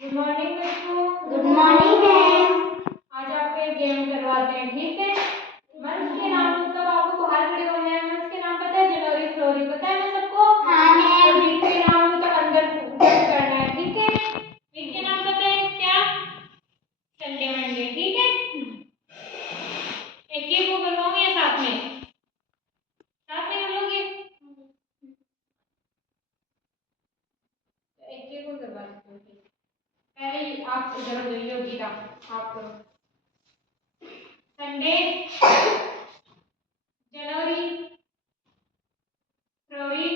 Good morning बच्चों। Good morning ma'am. आज आपको एक गेम करवाते हैं, ठीक है। मंथ के नाम मतलब आपको बाहर खड़े होना है। मंथ के नाम पता है? जनवरी, फरवरी पता है ना सबको? हाँ मैम। वीक के नाम मतलब अंदर करना है, ठीक है। वीक के नाम पता है क्या? संडे, मंडे, ठीक है। एक एक को करवाऊंगी या साथ में कर लोगे? एक एक को करवा दूंगी। पहले आप इधर हो जाइए, योगिता आप करो। संडे, जनवरी, फरवरी,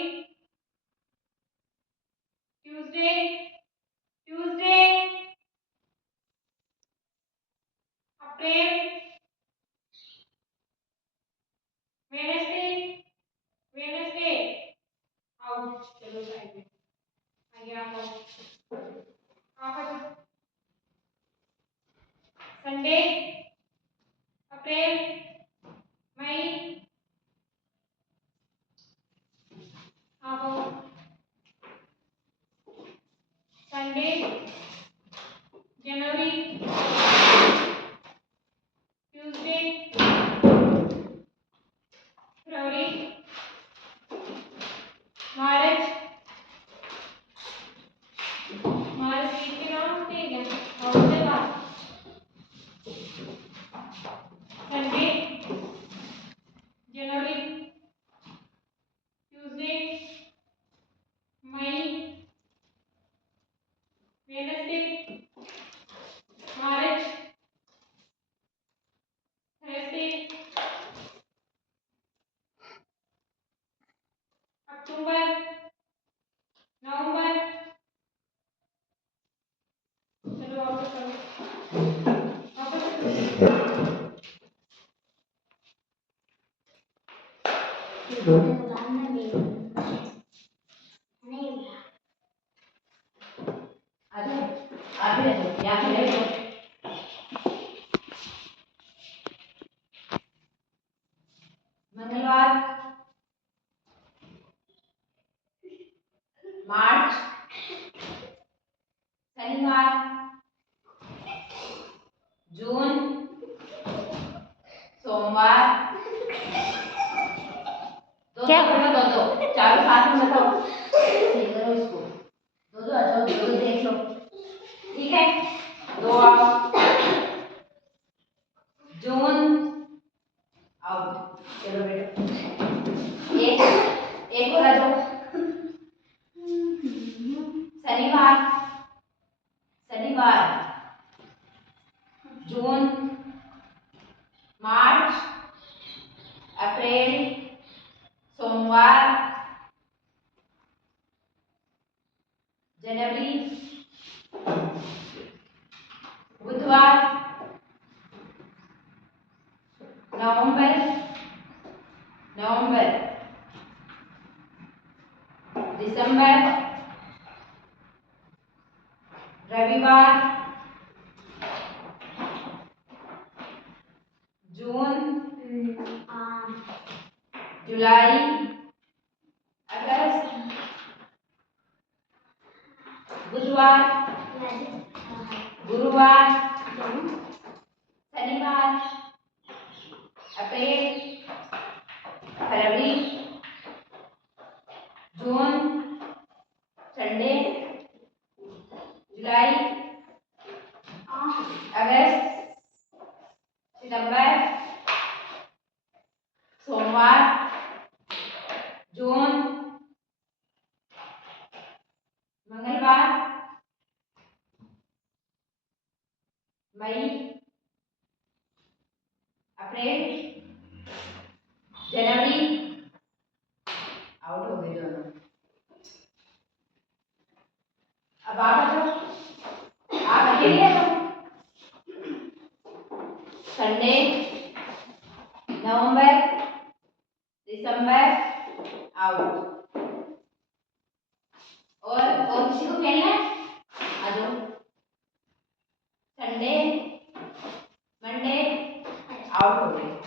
ट्यूसडे, ट्यूसडे, अप्रैल, वेडनेसडे, वेडनेसडे, आउट। चलो साइड में आगे आप आओ। आप आ जाओ। संडे, अप्रैल, मई, आप आओ। संडे, जनवरी, ट्यूसडे, फरवरी, मार्च, मार्च वीक के नाम होते हैं क्या? और उसके बाद संडे, जनवरी, ट्यूसडे, मई, वेडनेसडे, मार्च, थर्सडे, अक्टूबर, नवंबर। चलो वापस करो, वापस करो। मंगलवार, मार्च, शनिवार, जून, सोमवार। दो चारों साथ में बताओ। ये करो इसको, दो आ जाओ, दो देख लो, ठीक है। दो आओ। जून, आउट। चलो बेटा, एक एक और आ जाओ। शनिवार, शनिवार, जून, मार्च, अप्रैल, सोमवार, जनवरी, बुधवार, नवंबर, नवंबर, दिसंबर, रविवार, जून, जुलाई, अगस्त, बुधवार, गुरुवार, शनिवार, अप्रैल, फरवरी, जून, संडे, जुलाई, अगस्त, सितंबर, सोमवार, जून, मंगलवार, मई, अप्रैल, जनवरी। आउट हो गए दोनों। अब आप आ जाओ, आप अकेले आ जाओ। संडे, नवंबर, दिसंबर, आउट। और किसी को खेलना है? आ जाओ। संडे, मंडे, आउट हो गए।